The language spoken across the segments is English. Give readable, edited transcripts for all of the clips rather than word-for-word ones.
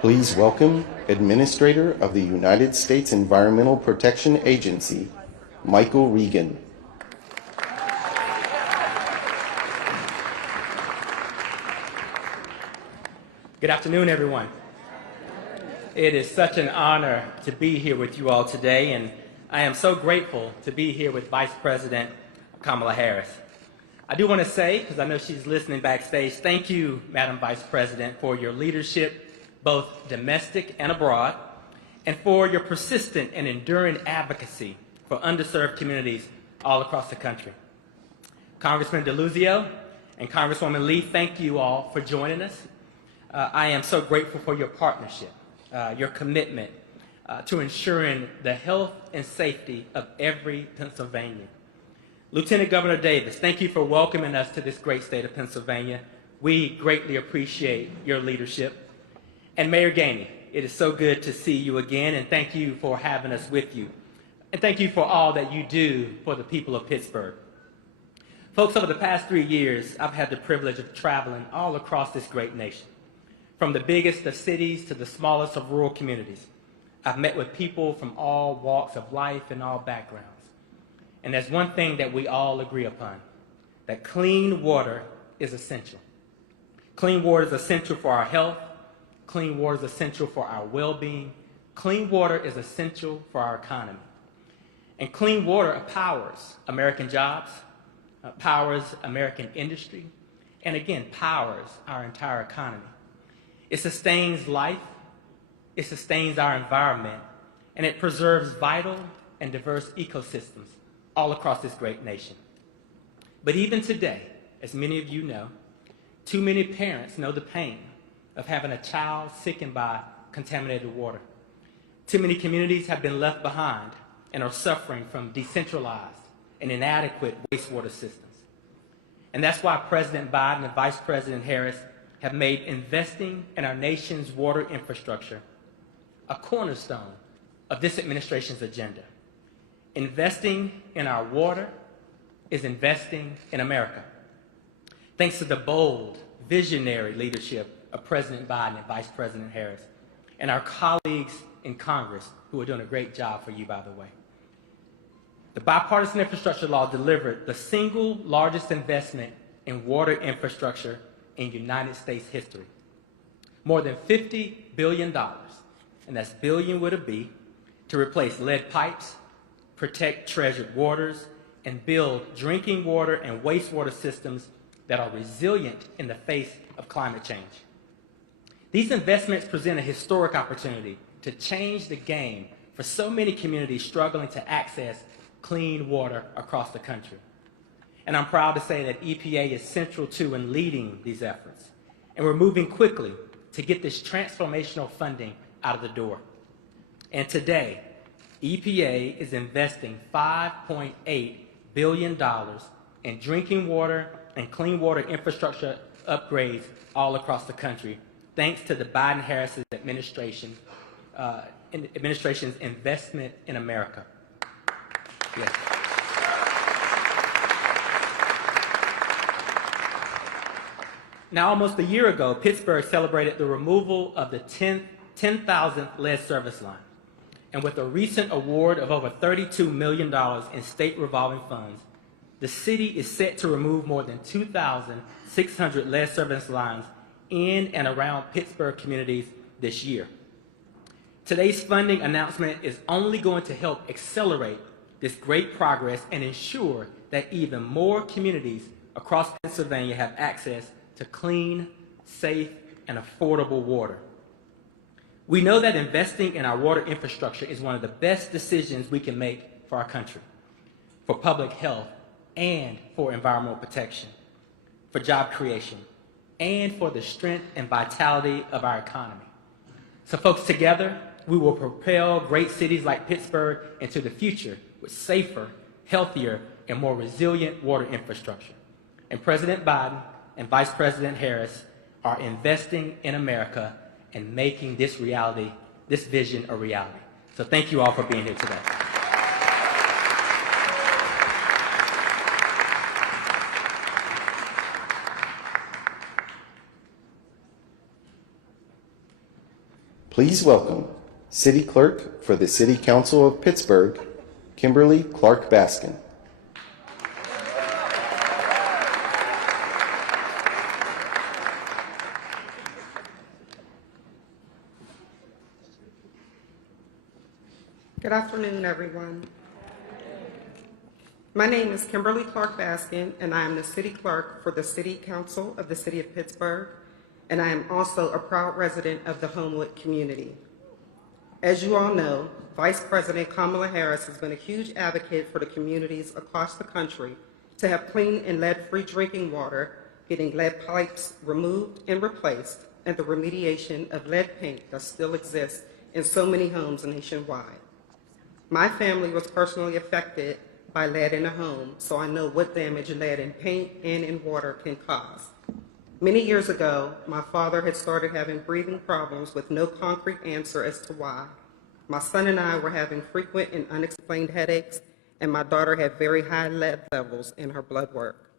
Please welcome Administrator of the United States Environmental Protection Agency, Michael Regan. Good afternoon, everyone. It is such an honor to be here with you all today, and I am so grateful to be here with Vice President Kamala Harris. I do want to say, because I know she's listening backstage, thank you, Madam Vice President, for your leadership, both domestic and abroad, and for your persistent and enduring advocacy for underserved communities all across the country. Congressman DeLuzio and Congresswoman Lee, thank you all for joining us. I am so grateful for your partnership, your commitment to ensuring the health and safety of every Pennsylvanian. Lieutenant Governor Davis, thank you for welcoming us to this great state of Pennsylvania. We greatly appreciate your leadership. And Mayor Gainey, it is so good to see you again, and thank you for having us with you. And thank you for all that you do for the people of Pittsburgh. Folks, over the past 3 years, I've had the privilege of traveling all across this great nation. From the biggest of cities to the smallest of rural communities, I've met with people from all walks of life and all backgrounds. And there's one thing that we all agree upon, that clean water is essential. Clean water is essential for our health. Clean water is essential for our well-being. Clean water is essential for our economy. And clean water powers American jobs, powers American industry, and again, powers our entire economy. It sustains life, it sustains our environment, and it preserves vital and diverse ecosystems all across this great nation. But even today, as many of you know, too many parents know the pain of having a child sickened by contaminated water. Too many communities have been left behind and are suffering from decentralized and inadequate wastewater systems. And that's why President Biden and Vice President Harris have made investing in our nation's water infrastructure a cornerstone of this administration's agenda. Investing in our water is investing in America. Thanks to the bold, visionary leadership of President Biden and Vice President Harris, and our colleagues in Congress who are doing a great job for you, by the way. The bipartisan infrastructure law delivered the single largest investment in water infrastructure in United States history. More than $50 billion, and that's billion with a B, to replace lead pipes, protect treasured waters, and build drinking water and wastewater systems that are resilient in the face of climate change. These investments present a historic opportunity to change the game for so many communities struggling to access clean water across the country. And I'm proud to say that EPA is central to and leading these efforts. And we're moving quickly to get this transformational funding out of the door. And today, EPA is investing $5.8 billion in drinking water and clean water infrastructure upgrades all across the country, thanks to the Biden-Harris administration's investment in America. Yes. Now, almost a year ago, Pittsburgh celebrated the removal of the 10,000th lead service line. And with a recent award of over $32 million in state revolving funds, the city is set to remove more than 2,600 lead service lines in and around Pittsburgh communities this year. Today's funding announcement is only going to help accelerate this great progress and ensure that even more communities across Pennsylvania have access to clean, safe, and affordable water. We know that investing in our water infrastructure is one of the best decisions we can make for our country, for public health, and for environmental protection, for job creation, and for the strength and vitality of our economy. So folks, together, we will propel great cities like Pittsburgh into the future with safer, healthier, and more resilient water infrastructure. And President Biden and Vice President Harris are investing in America and making this reality, this vision a reality. So thank you all for being here today. Please welcome City Clerk for the City Council of Pittsburgh, Kimberly Clark Baskin. Good afternoon, everyone. My name is Kimberly Clark Baskin, and I am the City Clerk for the City Council of the City of Pittsburgh, and I am also a proud resident of the Homewood community. As you all know, Vice President Kamala Harris has been a huge advocate for the communities across the country to have clean and lead-free drinking water, getting lead pipes removed and replaced, and the remediation of lead paint that still exists in so many homes nationwide. My family was personally affected by lead in a home, so I know what damage lead in paint and in water can cause. Many years ago, my father had started having breathing problems with no concrete answer as to why. My son and I were having frequent and unexplained headaches, and my daughter had very high lead levels in her blood work.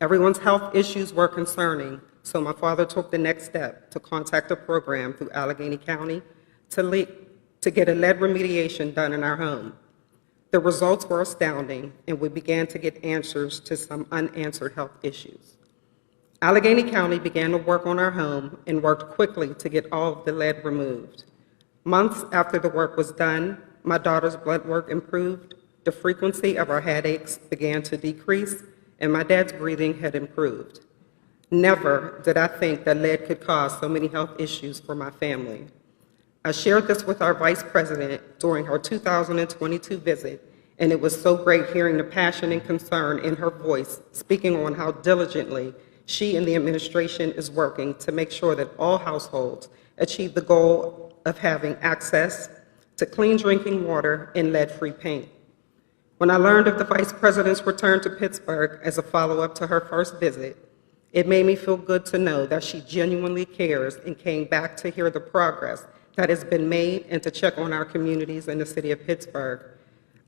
Everyone's health issues were concerning, so my father took the next step to contact a program through Allegheny County to get a lead remediation done in our home. The results were astounding, and we began to get answers to some unanswered health issues. Allegheny County began to work on our home and worked quickly to get all of the lead removed. Months after the work was done, my daughter's blood work improved, the frequency of our headaches began to decrease, and my dad's breathing had improved. Never did I think that lead could cause so many health issues for my family. I shared this with our Vice President during her 2022 visit, and it was so great hearing the passion and concern in her voice, speaking on how diligently she and the administration is working to make sure that all households achieve the goal of having access to clean drinking water and lead-free paint. When I learned of the Vice President's return to Pittsburgh as a follow-up to her first visit, it made me feel good to know that she genuinely cares and came back to hear the progress that has been made and to check on our communities in the city of Pittsburgh.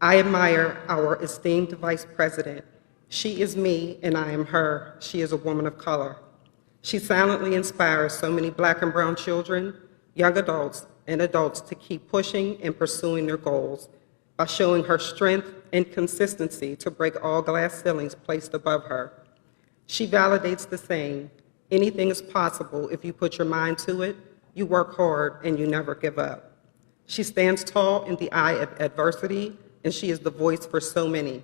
I admire our esteemed Vice President. She is me and I am her. She is a woman of color. She silently inspires so many Black and brown children, young adults, and adults to keep pushing and pursuing their goals by showing her strength and consistency to break all glass ceilings placed above her. She validates the saying, anything is possible if you put your mind to it, you work hard, and you never give up. She stands tall in the eye of adversity, and she is the voice for so many.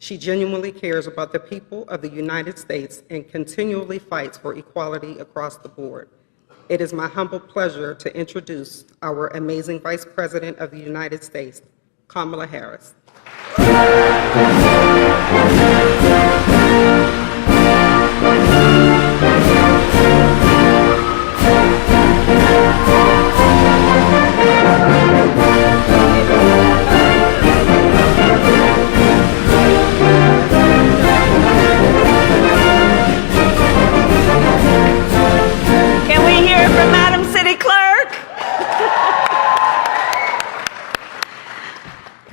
She genuinely cares about the people of the United States and continually fights for equality across the board. It is my humble pleasure to introduce our amazing Vice President of the United States, Kamala Harris.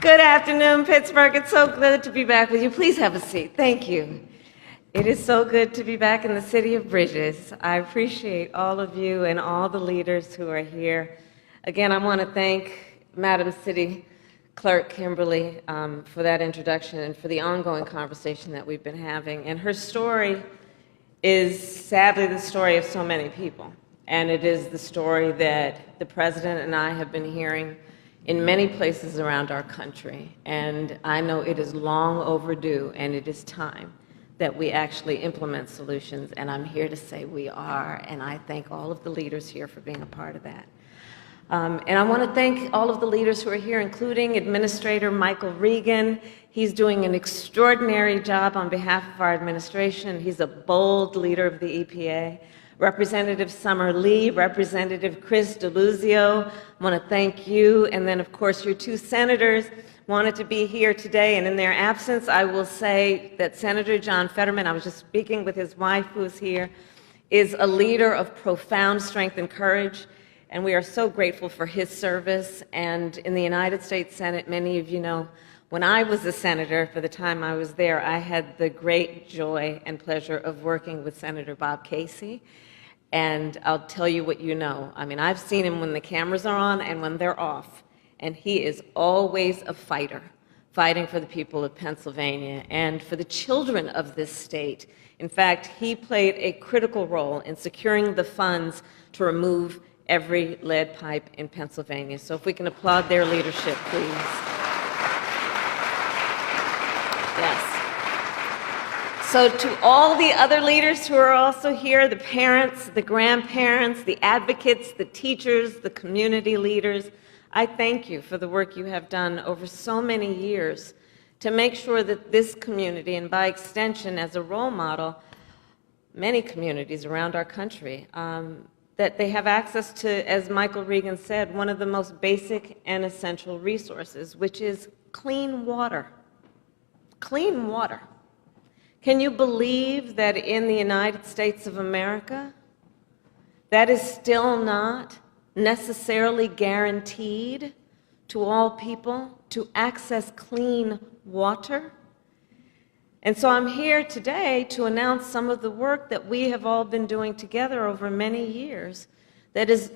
Good afternoon, Pittsburgh. It's so good to be back with you. Please have a seat. Thank you. It is so good to be back in the city of bridges. I appreciate all of you and all the leaders who are here. Again, I want to thank Madam City Clerk Kimberly for that introduction and for the ongoing conversation that we've been having. And her story is sadly the story of so many people. And it is the story that the President and I have been hearing in many places around our country. And I know it is long overdue, and it is time that we actually implement solutions. And I'm here to say we are, and I thank all of the leaders here for being a part of that. And I want to thank all of the leaders who are here, including Administrator Michael Regan. He's doing an extraordinary job on behalf of our administration. He's a bold leader of the EPA. Representative Summer Lee, Representative Chris DeLuzio, I want to thank you. And then, of course, your two senators wanted to be here today. And in their absence, I will say that Senator John Fetterman, I was just speaking with his wife who's here, is a leader of profound strength and courage. And we are so grateful for his service. And in the United States Senate, many of you know, when I was a senator, for the time I was there, I had the great joy and pleasure of working with Senator Bob Casey. And I'll tell you what you know. I mean, I've seen him when the cameras are on and when they're off. And he is always a fighter, fighting for the people of Pennsylvania and for the children of this state. In fact, he played a critical role in securing the funds to remove every lead pipe in Pennsylvania. So if we can applaud their leadership, please. Yes. So to all the other leaders who are also here, the parents, the grandparents, the advocates, the teachers, the community leaders, I thank you for the work you have done over so many years to make sure that this community, and by extension as a role model, many communities around our country, that they have access to, as Michael Regan said, one of the most basic and essential resources, which is clean water. Clean water. Can you believe that in the United States of America, that is still not necessarily guaranteed to all people to access clean water? And so I'm here today to announce some of the work that we have all been doing together over many years that is